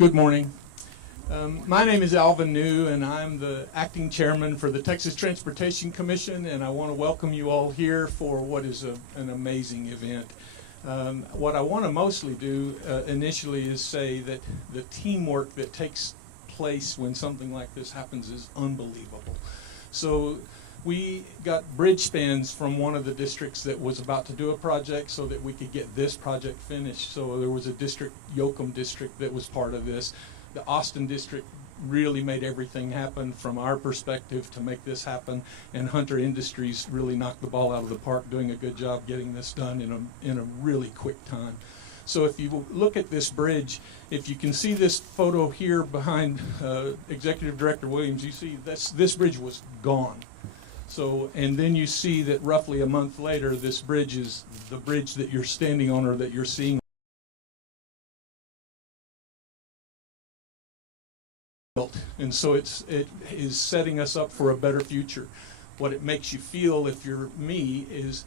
Good morning. My name is Alvin New, and I'm the acting chairman for the Texas Transportation Commission, and I want to welcome you all here for what is an amazing event. What I want to mostly do initially is say that the teamwork that takes place when something like this happens is unbelievable. So we got bridge spans from one of the districts that was about to do a project so that we could get this project finished. So there was a district, Yoakum district, that was part of this. The Austin district really made everything happen from our perspective to make this happen, and Hunter Industries really knocked the ball out of the park, doing a good job getting this done in a really quick time. So if you look at this bridge, if you can see this photo here behind Executive Director Williams, you see this bridge was gone. So, and then you see that roughly a month later, this bridge is the bridge that you're standing on or that you're seeing. And so it is setting us up for a better future. What it makes you feel, if you're me, is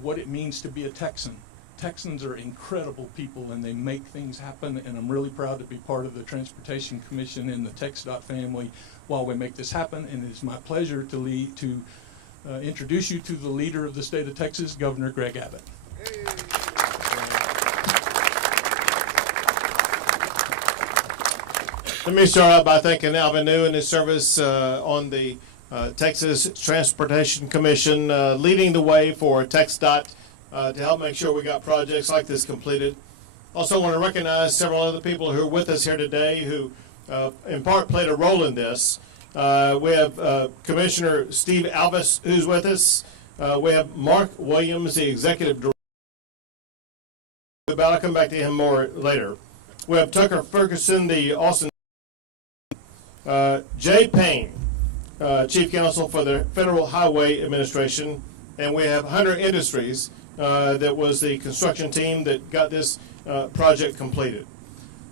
what it means to be a Texan. Texans are incredible people, and they make things happen, and I'm really proud to be part of the Transportation Commission and the TxDOT family while we make this happen. And it's my pleasure to introduce you to the leader of the state of Texas, Governor Greg Abbott. Hey. Let me start out by thanking Alvin New and his service on the Texas Transportation Commission, leading the way for TxDOT to help make sure we got projects like this completed. Also want to recognize several other people who are with us here today who in part played a role in this. We have Commissioner Steve Alvis, who's with us. We have Mark Williams, the Executive Director. I'll come back to him more later. We have Tucker Ferguson, the Austin. Jay Payne, Chief Counsel for the Federal Highway Administration. And we have Hunter Industries, that was the construction team that got this project completed.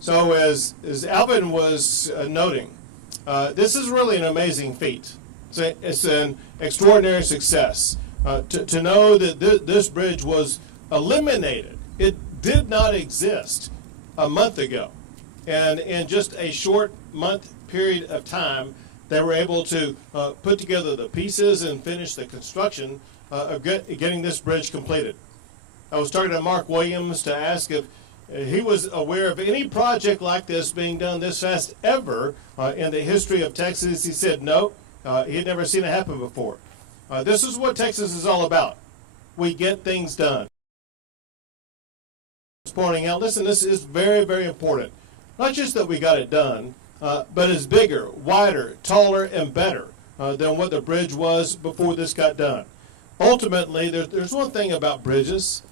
So as Alvin was noting, this is really an amazing feat. It's an extraordinary success. To know that this bridge was eliminated. It did not exist a month ago. And in just a short month period of time, they were able to put together the pieces and finish the construction of getting this bridge completed. I was talking to Mark Williams to ask if he was aware of any project like this being done this fast ever in the history of Texas. He said no, he had never seen it happen before. This is what Texas is all about. We get things done. Pointing out, listen, this is very, very important. Not just that we got it done, but it's bigger, wider, taller, and better than what the bridge was before this got done. Ultimately, there's one thing about bridges.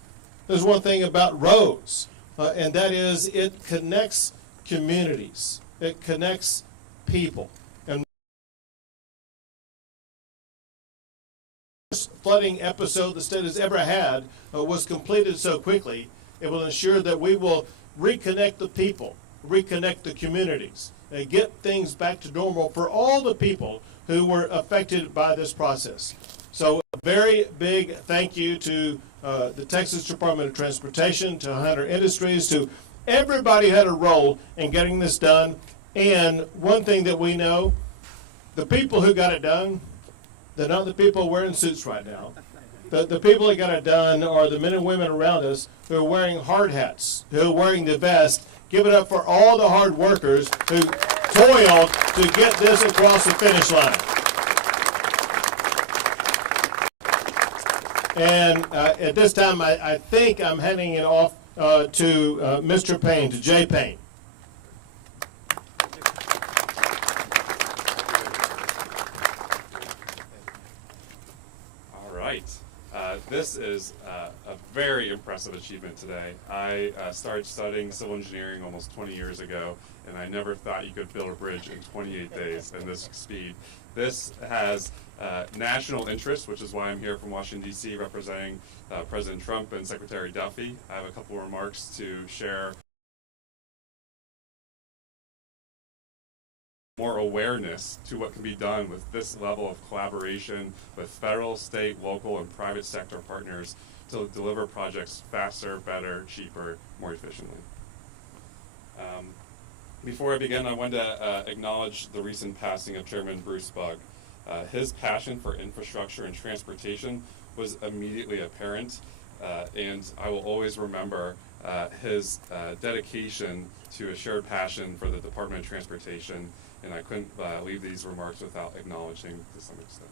There's one thing about roads, and that is it connects communities. It connects people. And the first flooding episode the state has ever had was completed so quickly. It will ensure that we will reconnect the people, reconnect the communities, and get things back to normal for all the people who were affected by this process. So a very big thank you to the Texas Department of Transportation, to Hunter Industries, to everybody who had a role in getting this done. And one thing that we know, the people who got it done, they're not the people wearing suits right now. The people that got it done are the men and women around us who are wearing hard hats, who are wearing the vest. Give it up for all the hard workers who toiled to get this across the finish line. And at this time, I think I'm handing it off to Mr. Payne, to Jay Payne. All right. This is a very impressive achievement today. I started studying civil engineering almost 20 years ago, and I never thought you could build a bridge in 28 days at this speed. This has national interest, which is why I'm here from Washington, D.C., representing President Trump and Secretary Duffy. I have a couple remarks to share. More awareness to what can be done with this level of collaboration with federal, state, local, and private sector partners to deliver projects faster, better, cheaper, more efficiently. Before I begin, I wanted to acknowledge the recent passing of Chairman Bruce Bugg. His passion for infrastructure and transportation was immediately apparent, and I will always remember his dedication to a shared passion for the Department of Transportation, and I couldn't leave these remarks without acknowledging to some extent.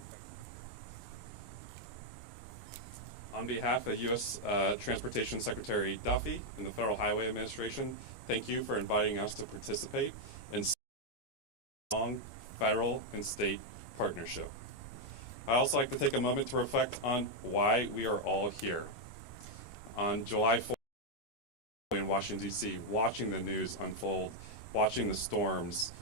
On behalf of U.S. Transportation Secretary Duffy and the Federal Highway Administration, thank you for inviting us to participate in strong federal and state partnership. I'd also like to take a moment to reflect on why we are all here. On July 4th in Washington, D.C., watching the news unfold, watching the storms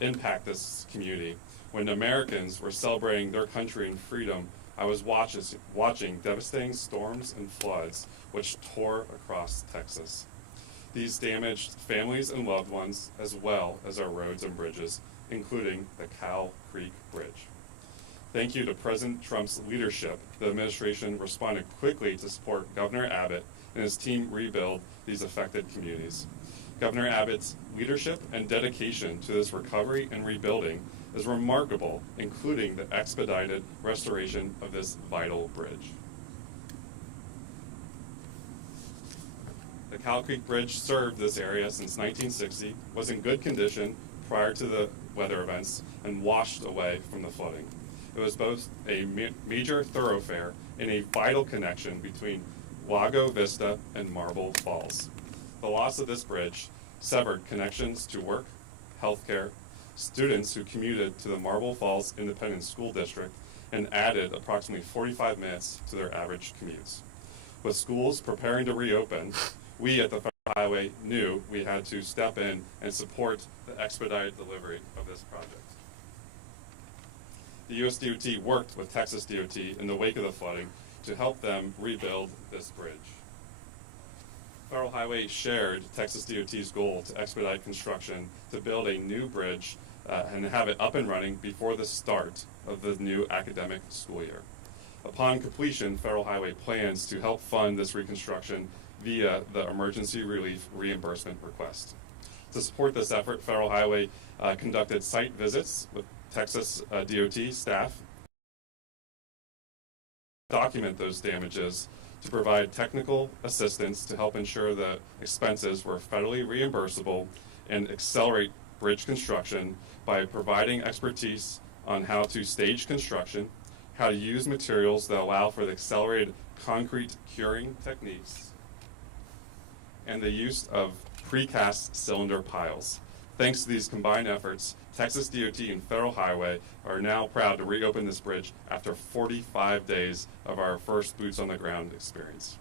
impact this community, when Americans were celebrating their country and freedom, I was watching devastating storms and floods which tore across Texas. These damaged families and loved ones, as well as our roads and bridges, including the Cow Creek Bridge. Thank you to President Trump's leadership, the administration responded quickly to support Governor Abbott and his team rebuild these affected communities. Governor Abbott's leadership and dedication to this recovery and rebuilding is remarkable, including the expedited restoration of this vital bridge. The Cow Creek Bridge served this area since 1960, was in good condition prior to the weather events, and washed away from the flooding. It was both a major thoroughfare and a vital connection between Lago Vista and Marble Falls. The loss of this bridge severed connections to work, healthcare, students who commuted to the Marble Falls Independent School District, and added approximately 45 minutes to their average commutes. With schools preparing to reopen, we at the Federal Highway knew we had to step in and support the expedited delivery of this project. The U.S. DOT worked with Texas DOT in the wake of the flooding to help them rebuild this bridge. Federal Highway shared Texas DOT's goal to expedite construction to build a new bridge and have it up and running before the start of the new academic school year. Upon completion, Federal Highway plans to help fund this reconstruction via the emergency relief reimbursement request. To support this effort, Federal Highway conducted site visits with Texas DOT staff, document those damages, to provide technical assistance to help ensure the expenses were federally reimbursable, and accelerate bridge construction by providing expertise on how to stage construction, how to use materials that allow for the accelerated concrete curing techniques, and the use of precast cylinder piles. Thanks to these combined efforts, Texas DOT and Federal Highway are now proud to reopen this bridge after 45 days of our first boots on the ground experience.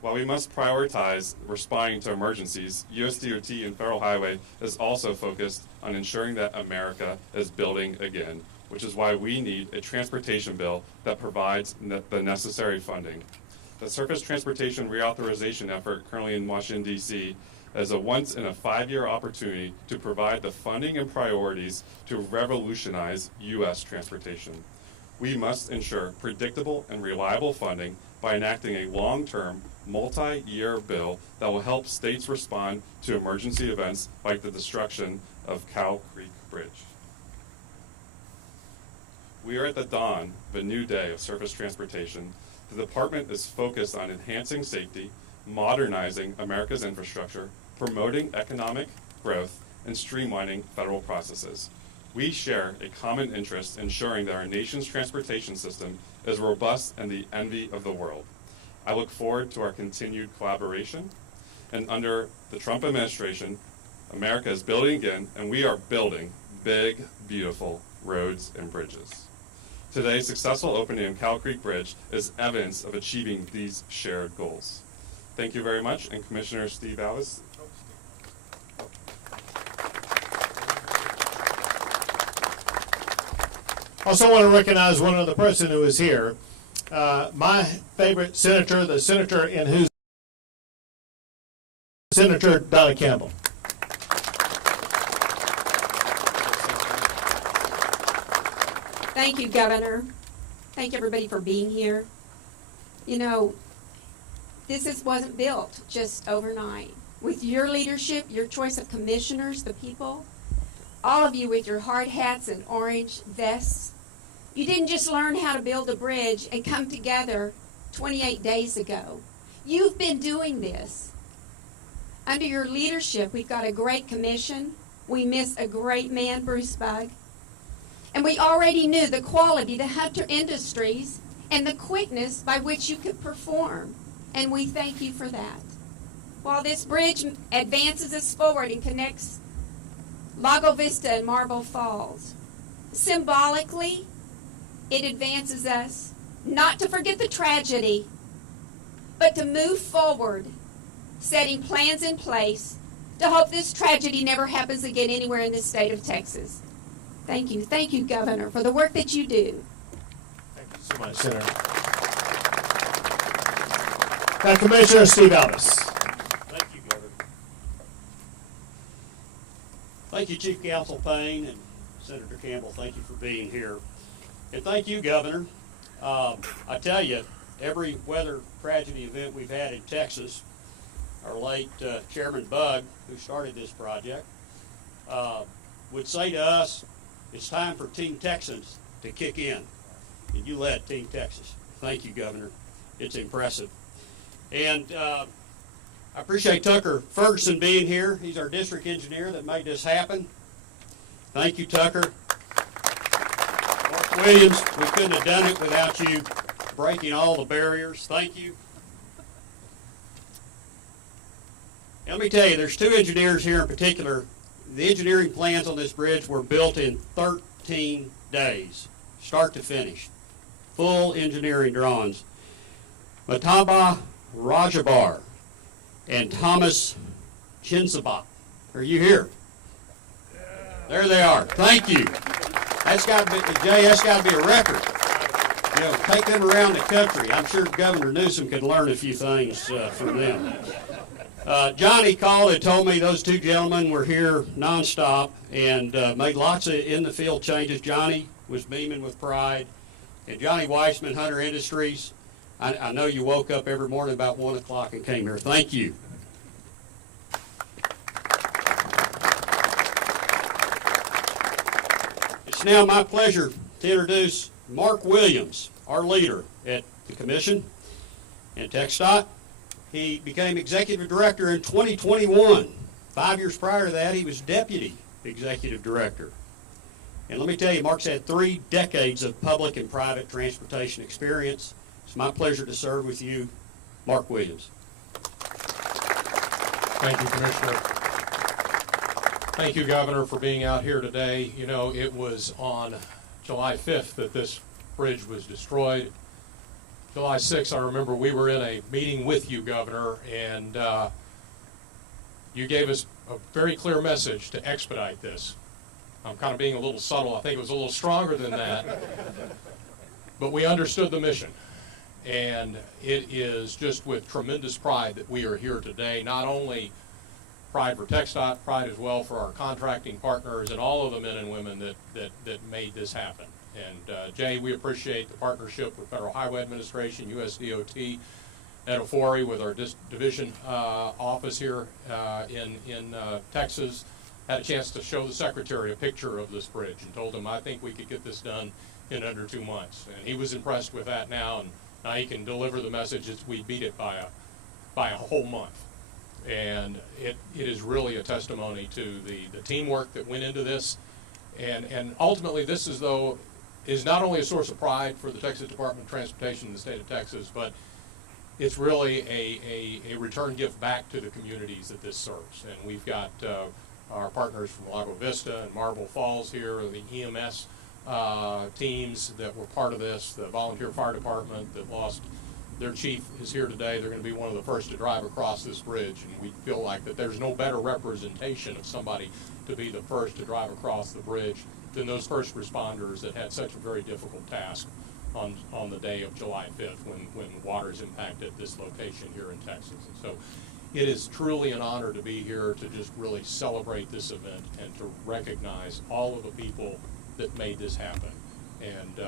While we must prioritize responding to emergencies, US DOT and Federal Highway is also focused on ensuring that America is building again, which is why we need a transportation bill that provides the necessary funding. The Surface Transportation Reauthorization effort currently in Washington, D.C. is a once-in-a-5-year opportunity to provide the funding and priorities to revolutionize U.S. transportation. We must ensure predictable and reliable funding by enacting a long-term, multi-year bill that will help states respond to emergency events like the destruction of Cow Creek Bridge. We are at the dawn of a new day of surface transportation. The department is focused on enhancing safety, modernizing America's infrastructure, promoting economic growth, and streamlining federal processes. We share a common interest in ensuring that our nation's transportation system is robust and the envy of the world. I look forward to our continued collaboration. And under the Trump administration, America is building again, and we are building big, beautiful roads and bridges. Today's successful opening of Cow Creek Bridge is evidence of achieving these shared goals. Thank you very much, and Commissioner Steve Alvis. Also want to recognize one other person who is here. My favorite senator, the senator in whose Senator Donna Campbell. Thank you, Governor. Thank everybody for being here. You know, this wasn't built just overnight. with your leadership, your choice of commissioners, the people, all of you with your hard hats and orange vests. You didn't just learn how to build a bridge and come together 28 days ago. You've been doing this. Under your leadership, we've got a great commission. We miss a great man, Bruce Bugg. And we already knew the quality, the Hunter Industries, and the quickness by which you could perform. And we thank you for that. While this bridge advances us forward and connects Lago Vista and Marble Falls, symbolically, it advances us not to forget the tragedy, but to move forward, setting plans in place to hope this tragedy never happens again anywhere in the state of Texas. Thank you. Thank you, Governor, for the work that you do. Thank you so much, Senator. Now, Commissioner Steve Albus. Thank you, Governor. Thank you, Chief Counsel Payne and Senator Campbell. Thank you for being here. And thank you, Governor. I tell you, every weather tragedy event we've had in Texas, our late Chairman Bugg, who started this project, would say to us, it's time for Team Texans to kick in. And you led Team Texas. Thank you, Governor. It's impressive. And I appreciate Tucker Ferguson being here. He's our district engineer that made this happen. Thank you, Tucker. Mark Williams, we couldn't have done it without you breaking all the barriers. Thank you. And let me tell you, there's two engineers here in particular. The engineering plans on this bridge were built in 13 days, start to finish. Full engineering drawings. Mataba Rajabar and Thomas Chinsabot. Are you here? There they are. Thank you. That's got to be, Jay, that's got to be a record. You know, take them around the country. I'm sure Governor Newsom could learn a few things from them. Johnny called and told me those two gentlemen were here nonstop and made lots of in-the-field changes. Johnny was beaming with pride. And Johnny Weissman, Hunter Industries, I know you woke up every morning about 1 o'clock and came here. Thank you. It's now my pleasure to introduce Mark Williams, our leader at the Commission and TxDOT. He became executive director in 2021. 5 years prior to that, he was deputy executive director. And let me tell you, Mark's had 3 decades of public and private transportation experience. It's my pleasure to serve with you, Mark Williams. Thank you, Commissioner. Thank you, Governor, for being out here today. You know, it was on July 5th that this bridge was destroyed. July 6th, I remember we were in a meeting with you, Governor, and you gave us a very clear message to expedite this. I'm kind of being a little subtle. I think it was a little stronger than that. But we understood the mission. And it is just with tremendous pride that we are here today. Not only pride for TxDOT, pride as well for our contracting partners and all of the men and women that made this happen. And Jay, we appreciate the partnership with Federal Highway Administration, USDOT, and Afori with our division office here in Texas. Had a chance to show the Secretary a picture of this bridge and told him I think we could get this done in under 2 months. And he was impressed with that now, and now he can deliver the message that we beat it by a whole month. And it is really a testimony to the teamwork that went into this. And ultimately this is not only a source of pride for the Texas Department of Transportation in the state of Texas, but it's really a return gift back to the communities that this serves. And we've got our partners from Lago Vista and Marble Falls here, the EMS teams that were part of this, the volunteer fire department that lost their chief is here today. They're going to be one of the first to drive across this bridge, and we feel like that there's no better representation of somebody to be the first to drive across the bridge than those first responders that had such a very difficult task on the day of July 5th when waters impacted this location here in Texas. And so it is truly an honor to be here to just really celebrate this event and to recognize all of the people that made this happen. And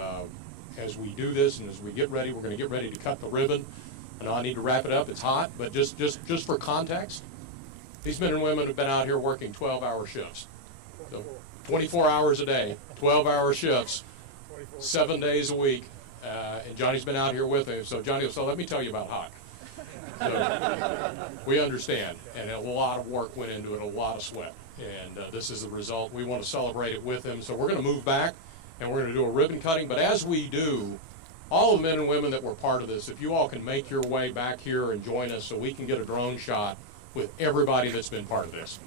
as we do this and as we get ready, we're going to get ready to cut the ribbon. I know I need to wrap it up. It's hot, but just for context, These men and women have been out here working 12-hour shifts. So 24 hours a day, 12-hour shifts, 7 days a week. And Johnny's been out here with him. So Johnny, so let me tell you about Hawk. So we understand, and a lot of work went into it, a lot of sweat. And this is the result. We want to celebrate it with him. So we're going to move back, and we're going to do a ribbon cutting. But as we do, all the men and women that were part of this, if you all can make your way back here and join us so we can get a drone shot with everybody that's been part of this.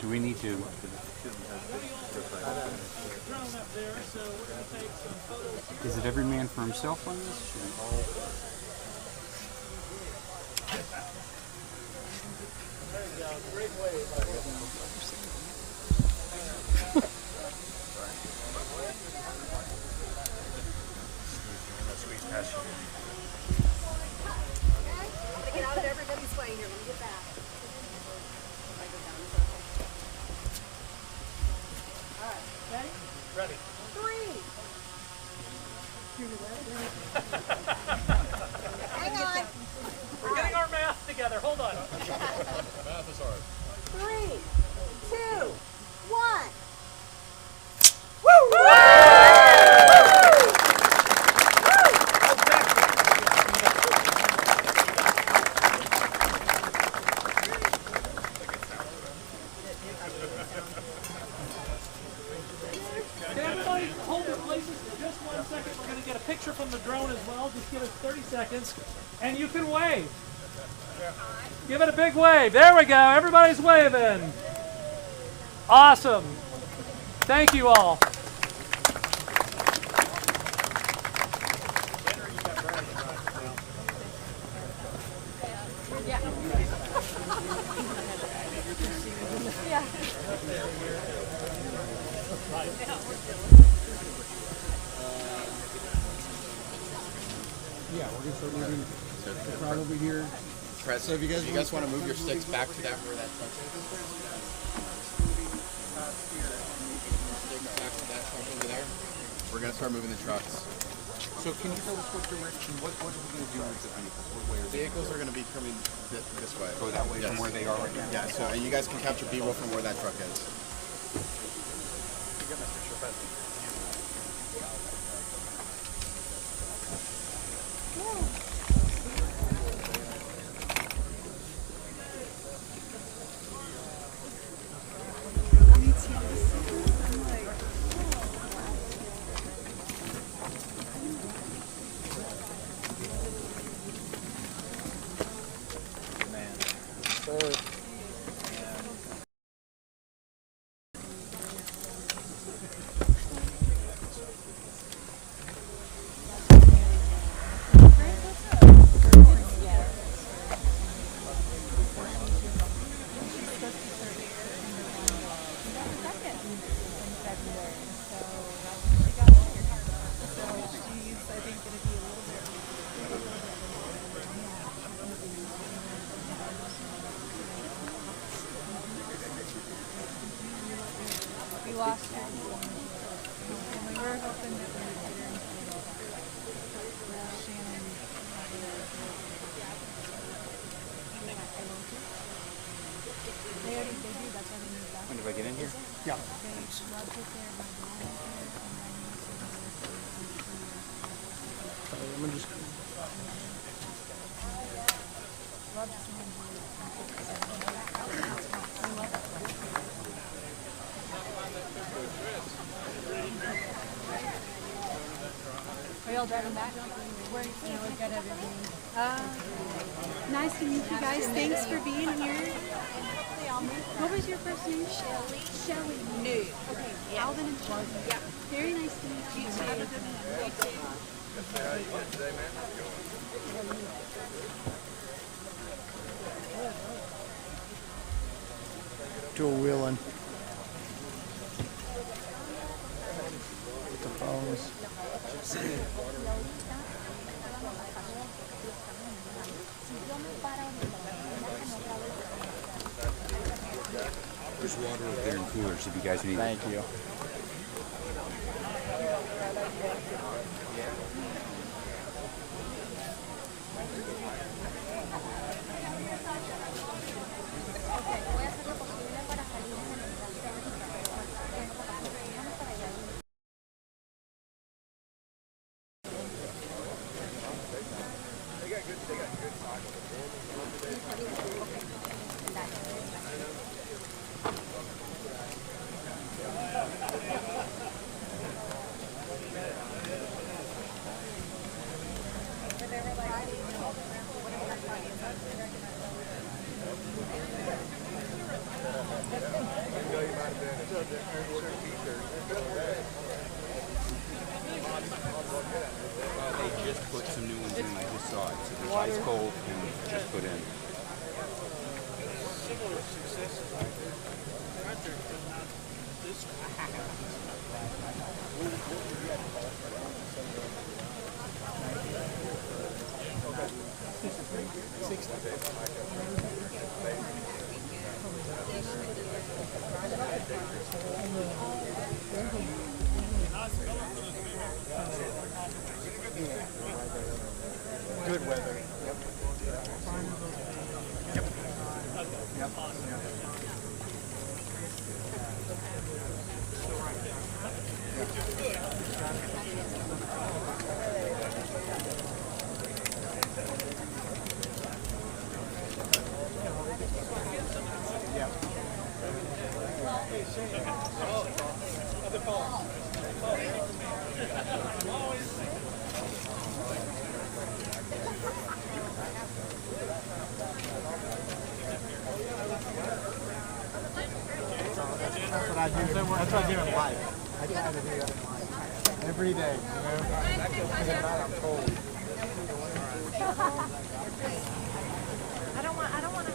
Do we need to? Is it every man for himself on this? Get out of everybody's way here when you get back. All right, ready? Ready. 3. Hang on. We're getting our math together. Hold on. Math is hard. 3, 2, 1. Can everybody hold their places for just 1 second? We're going to get a picture from the drone as well. Just give us 30 seconds. And you can wave. Give it a big wave. There we go. Everybody's waving. Awesome. Thank you all. Yeah, we're gonna start moving the crowd over here. So if you guys want to move your sticks back to that where that truck is. Back to that truck over there. We're gonna start moving the trucks. So can you tell us what direction? What are we going to do with the vehicles? What way are they? Vehicles are gonna be coming this way. Go that way from where they are right now. Yeah. So you guys can capture B-roll from where that truck is. lost her. And we were hoping that we would get her Shannon. They do, that's why they moved back. When do I get in here? Yeah. Are y'all driving back? Where, we've got everything. Nice to meet you guys. Thanks for being here. What was your first name? Shelly. Shelly. New. Okay. Alvin and Shelly. Yeah. Very nice to meet you. Have a good one. Dual wheeling. With the phones. There's water over there in coolers if you guys need it. Thank you. They just put some new ones in. I just saw it. So there's ice cold and just put in. Good weather. That's what I do in life. I try to do that in life. Every day, you know? Because at night I'm cold. I don't want to